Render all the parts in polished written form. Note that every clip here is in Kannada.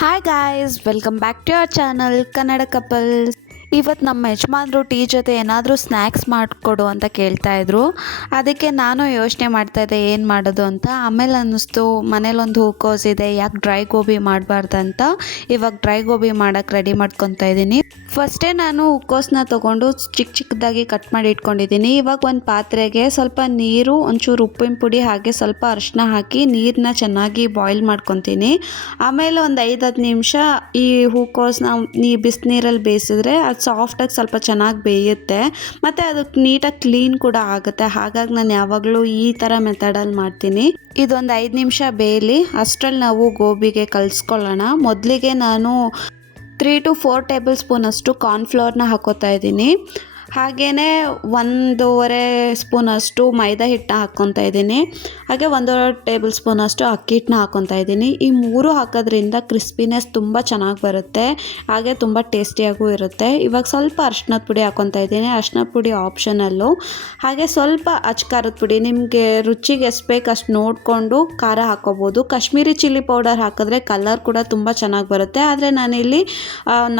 Hi guys, welcome back to our channel Kannada couples. ಇವತ್ತು ನಮ್ಮ ಯಜಮಾನ್ರು ಟೀ ಜೊತೆ ಏನಾದರೂ ಸ್ನ್ಯಾಕ್ಸ್ ಮಾಡಿಕೊಡು ಅಂತ ಕೇಳ್ತಾಯಿದ್ರು. ಅದಕ್ಕೆ ನಾನು ಯೋಚನೆ ಮಾಡ್ತಾಯಿದ್ದೆ ಏನು ಮಾಡೋದು ಅಂತ. ಆಮೇಲೆ ಅನ್ನಿಸ್ತು ಮನೇಲೊಂದು ಹೂಕೋಸ್ ಇದೆ, ಯಾಕೆ ಡ್ರೈ ಗೋಬಿ ಮಾಡಬಾರ್ದಂತ ಇವಾಗ ಡ್ರೈ ಗೋಬಿ ಮಾಡೋಕ್ಕೆ ರೆಡಿ ಮಾಡ್ಕೊತಾ ಇದ್ದೀನಿ. ಫಸ್ಟೇ ನಾನು ಹೂಕೋಸನ್ನ ತೊಗೊಂಡು ಚಿಕ್ಕ ಚಿಕ್ಕದಾಗಿ ಕಟ್ ಮಾಡಿ ಇಟ್ಕೊಂಡಿದ್ದೀನಿ. ಇವಾಗ ಒಂದು ಪಾತ್ರೆಗೆ ಸ್ವಲ್ಪ ನೀರು, ಒಂಚೂರು ಉಪ್ಪಿನ ಪುಡಿ ಹಾಗೆ ಸ್ವಲ್ಪ ಅರಿಶಿನ ಹಾಕಿ ನೀರನ್ನ ಚೆನ್ನಾಗಿ ಬಾಯ್ಲ್ ಮಾಡ್ಕೊತೀನಿ. ಆಮೇಲೆ ಒಂದು 5-10 ನಿಮಿಷ ಈ ಹೂಕೋಸನ್ನ ಬಿಸಿನೀರಲ್ಲಿ ಬೇಯಿಸಿದ್ರೆ ಅದು ಸಾಫ್ಟಾಗಿ ಸ್ವಲ್ಪ ಚೆನ್ನಾಗಿ ಬೇಯುತ್ತೆ ಮತ್ತು ಅದಕ್ಕೆ ನೀಟಾಗಿ ಕ್ಲೀನ್ ಕೂಡ ಆಗುತ್ತೆ. ಹಾಗಾಗಿ ನಾನು ಯಾವಾಗಲೂ ಈ ಥರ ಮೆಥಡಲ್ಲಿ ಮಾಡ್ತೀನಿ. ಇದೊಂದು 5 ನಿಮಿಷ ಬೇಯಲಿ. ಅಷ್ಟರಲ್ಲಿ ನಾವು ಗೋಬಿಗೆ ಕಲಿಸ್ಕೊಳ್ಳೋಣ. ಮೊದಲಿಗೆ ನಾನು 3 to 4 ಟೇಬಲ್ ಸ್ಪೂನ್ ಅಷ್ಟು ಕಾರ್ನ್ಫ್ಲೋರ್ನ ಹಾಕೋತಾ ಇದ್ದೀನಿ. ಹಾಗೆಯೇ 1.5 ಸ್ಪೂನ್ ಅಷ್ಟು ಮೈದಾ ಹಿಟ್ಟನ್ನ ಹಾಕ್ಕೊತಾ ಇದ್ದೀನಿ. ಹಾಗೆ 1.5 ಟೇಬಲ್ ಸ್ಪೂನ್ ಅಷ್ಟು ಅಕ್ಕಿ ಹಿಟ್ಟನ್ನ ಹಾಕ್ಕೊತಾ ಇದ್ದೀನಿ. ಈ 3 ಹಾಕೋದ್ರಿಂದ ಕ್ರಿಸ್ಪಿನೆಸ್ ತುಂಬ ಚೆನ್ನಾಗಿ ಬರುತ್ತೆ, ಹಾಗೆ ತುಂಬ ಟೇಸ್ಟಿಯಾಗೂ ಇರುತ್ತೆ. ಇವಾಗ ಸ್ವಲ್ಪ ಅರಿಶಿನದ ಪುಡಿ ಹಾಕ್ಕೊತಾ ಇದ್ದೀನಿ. ಅರಿಶಿನದ ಪುಡಿ ಆಪ್ಷನಲ್ಲು. ಹಾಗೆ ಸ್ವಲ್ಪ ಖಾರದ ಪುಡಿ, ನಿಮಗೆ ರುಚಿಗೆ ಎಷ್ಟು ಬೇಕು ಅಷ್ಟು ನೋಡಿಕೊಂಡು ಖಾರ ಹಾಕ್ಕೋಬೋದು. ಕಾಶ್ಮೀರಿ ಚಿಲ್ಲಿ ಪೌಡರ್ ಹಾಕಿದ್ರೆ ಕಲರ್ ಕೂಡ ತುಂಬ ಚೆನ್ನಾಗಿ ಬರುತ್ತೆ, ಆದರೆ ನಾನಿಲ್ಲಿ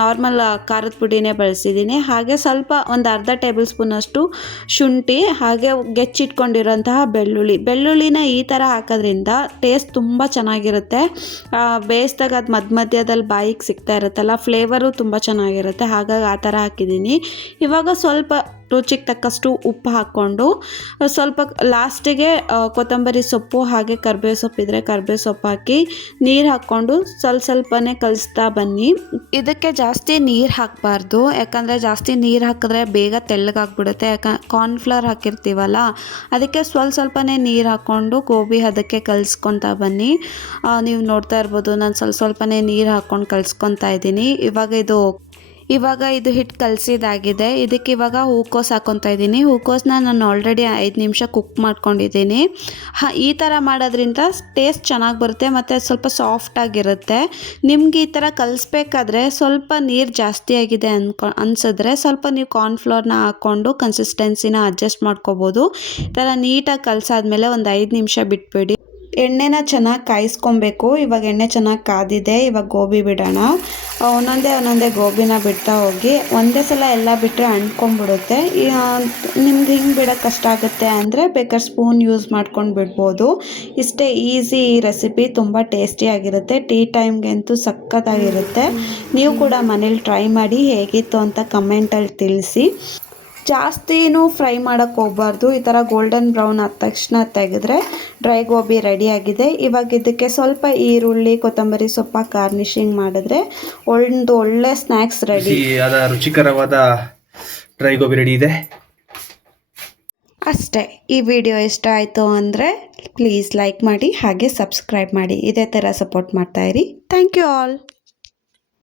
ನಾರ್ಮಲ್ ಖಾರದ ಪುಡಿನೇ ಬಳಸಿದ್ದೀನಿ. ಹಾಗೆ ಸ್ವಲ್ಪ ಒಂದು ಅರ್ಧ ಟೇಬಲ್ ಸ್ಪೂನ್ ಅಷ್ಟು ಶುಂಠಿ, ಹಾಗೆ ಗೆಚ್ಚಿಟ್ಕೊಂಡಿರೋಂತಹ ಬೆಳ್ಳುಳ್ಳಿನ ಈ ಥರ ಹಾಕೋದ್ರಿಂದ ಟೇಸ್ಟ್ ತುಂಬ ಚೆನ್ನಾಗಿರುತ್ತೆ. ಬೇಯಿಸಿದಾಗ ಅದು ಮಧ್ಯದಲ್ಲಿ ಬಾಯಿಗೆ ಸಿಗ್ತಾ ಇರುತ್ತಲ್ಲ, ಫ್ಲೇವರು ತುಂಬ ಚೆನ್ನಾಗಿರುತ್ತೆ. ಹಾಗಾಗಿ ಆ ಥರ ಹಾಕಿದ್ದೀನಿ. ಇವಾಗ ಸ್ವಲ್ಪ ರುಚಿಗೆ ತಕ್ಕಷ್ಟು ಉಪ್ಪು ಹಾಕ್ಕೊಂಡು ಸ್ವಲ್ಪ ಲಾಸ್ಟಿಗೆ ಕೊತ್ತಂಬರಿ ಸೊಪ್ಪು ಹಾಗೆ ಕರಿಬೇವು ಸೊಪ್ಪಿದ್ರೆ ಕರಿಬೇವು ಸೊಪ್ಪು ಹಾಕಿ ನೀರು ಹಾಕ್ಕೊಂಡು ಸ್ವಲ್ಪನೇ ಕಲಿಸ್ತಾ ಬನ್ನಿ. ಇದಕ್ಕೆ ಜಾಸ್ತಿ ನೀರು ಹಾಕಬಾರ್ದು, ಯಾಕಂದರೆ ಜಾಸ್ತಿ ನೀರು ಹಾಕಿದ್ರೆ ಬೇಗ ತೆಳ್ಳಗಾಗ್ಬಿಡುತ್ತೆ. ಕಾರ್ನ್ಫ್ಲವರ್ ಹಾಕಿರ್ತೀವಲ್ಲ, ಅದಕ್ಕೆ ಸ್ವಲ್ಪನೇ ನೀರು ಹಾಕ್ಕೊಂಡು ಗೋಬಿ ಅದಕ್ಕೆ ಕಲಿಸ್ಕೊತಾ ಬನ್ನಿ. ನೀವು ನೋಡ್ತಾ ಇರ್ಬೋದು, ನಾನು ಸ್ವಲ್ಪನೇ ನೀರು ಹಾಕ್ಕೊಂಡು ಕಲಿಸ್ಕೊತಾ ಇದ್ದೀನಿ. ಇವಾಗ ಇದು ಹಿಟ್ಟು ಕಲಸಿದಾಗಿದೆ. ಇದಕ್ಕೆ ಇವಾಗ ಹೂಕೋಸು ಹಾಕ್ಕೊತಾ ಇದ್ದೀನಿ. ಹೂಕೋಸನ್ನ ನಾನು ಆಲ್ರೆಡಿ 5 ನಿಮಿಷ ಕುಕ್ ಮಾಡ್ಕೊಂಡಿದ್ದೀನಿ. ಈ ಥರ ಮಾಡೋದ್ರಿಂದ ಟೇಸ್ಟ್ ಚೆನ್ನಾಗಿ ಬರುತ್ತೆ ಮತ್ತು ಸ್ವಲ್ಪ ಸಾಫ್ಟಾಗಿರುತ್ತೆ. ನಿಮ್ಗೆ ಈ ಥರ ಕಲಿಸ್ಬೇಕಾದ್ರೆ ಸ್ವಲ್ಪ ನೀರು ಜಾಸ್ತಿ ಆಗಿದೆ ಅನಿಸಿದ್ರೆ ಸ್ವಲ್ಪ ನೀವು ಕಾರ್ನ್ಫ್ಲೋರ್ನ ಹಾಕ್ಕೊಂಡು ಕನ್ಸಿಸ್ಟೆನ್ಸಿನ ಅಡ್ಜಸ್ಟ್ ಮಾಡ್ಕೋಬೋದು. ಈ ಥರ ನೀಟಾಗಿ ಕಲಸಾದ್ಮೇಲೆ ಒಂದು 5 ನಿಮಿಷ ಬಿಟ್ಬಿಡಿ. ಎಣ್ಣೆನ ಚೆನ್ನಾಗಿ ಕಾಯಿಸ್ಕೊಬೇಕು. ಇವಾಗ ಎಣ್ಣೆ ಚೆನ್ನಾಗಿ ಕಾದಿದೆ. ಇವಾಗ ಗೋಬಿ ಬಿಡೋಣ. ಒಂದೊಂದೇ ಗೋಬಿನ ಬಿಡ್ತಾ ಹೋಗಿ. ಒಂದೇ ಸಲ ಎಲ್ಲ ಬಿಟ್ಟರೆ ಅಂಟ್ಕೊಂಡ್ಬಿಡುತ್ತೆ. ನಿಮ್ಗೆ ಹಿಂಗೆ ಬಿಡೋಕ್ಕೆ ಕಷ್ಟ ಆಗುತ್ತೆ ಅಂದರೆ ಬೇಕಾದ್ರೆ ಸ್ಪೂನ್ ಯೂಸ್ ಮಾಡ್ಕೊಂಡು ಬಿಡ್ಬೋದು. ಇಷ್ಟೇ ಈಸಿ ಈ ರೆಸಿಪಿ, ತುಂಬ ಟೇಸ್ಟಿಯಾಗಿರುತ್ತೆ. ಟೀ ಟೈಮ್ಗೆ ಅಂತೂ ಸಖತ್ತಾಗಿರುತ್ತೆ. ನೀವು ಕೂಡ ಮನೇಲಿ ಟ್ರೈ ಮಾಡಿ, ಹೇಗಿತ್ತು ಅಂತ ಕಮೆಂಟಲ್ಲಿ ತಿಳಿಸಿ. ಜಾಸ್ತಿನೂ ಫ್ರೈ ಮಾಡೋಕ್ಕೆ ಹೋಗಬಾರ್ದು. ಈ ಥರ ಗೋಲ್ಡನ್ ಬ್ರೌನ್ ಆದ ತಕ್ಷಣ ತೆಗೆದ್ರೆ ಡ್ರೈ ಗೋಬಿ ರೆಡಿಯಾಗಿದೆ. ಇವಾಗ ಇದಕ್ಕೆ ಸ್ವಲ್ಪ ಈರುಳ್ಳಿ, ಕೊತ್ತಂಬರಿ ಸೊಪ್ಪ ಗಾರ್ನಿಷಿಂಗ್ ಮಾಡಿದ್ರೆ ಒಂದು ಒಳ್ಳೆ ಸ್ನ್ಯಾಕ್ಸ್ ರೆಡಿ. ರುಚಿಕರವಾದ ಡ್ರೈ ಗೋಬಿ ರೆಡಿ ಇದೆ. ಅಷ್ಟೇ. ಈ ವಿಡಿಯೋ ಇಷ್ಟ ಆಯಿತು ಅಂದರೆ ಪ್ಲೀಸ್ ಲೈಕ್ ಮಾಡಿ, ಹಾಗೆ ಸಬ್ಸ್ಕ್ರೈಬ್ ಮಾಡಿ. ಇದೇ ಥರ ಸಪೋರ್ಟ್ ಮಾಡ್ತಾಯಿರಿ. Thank you all.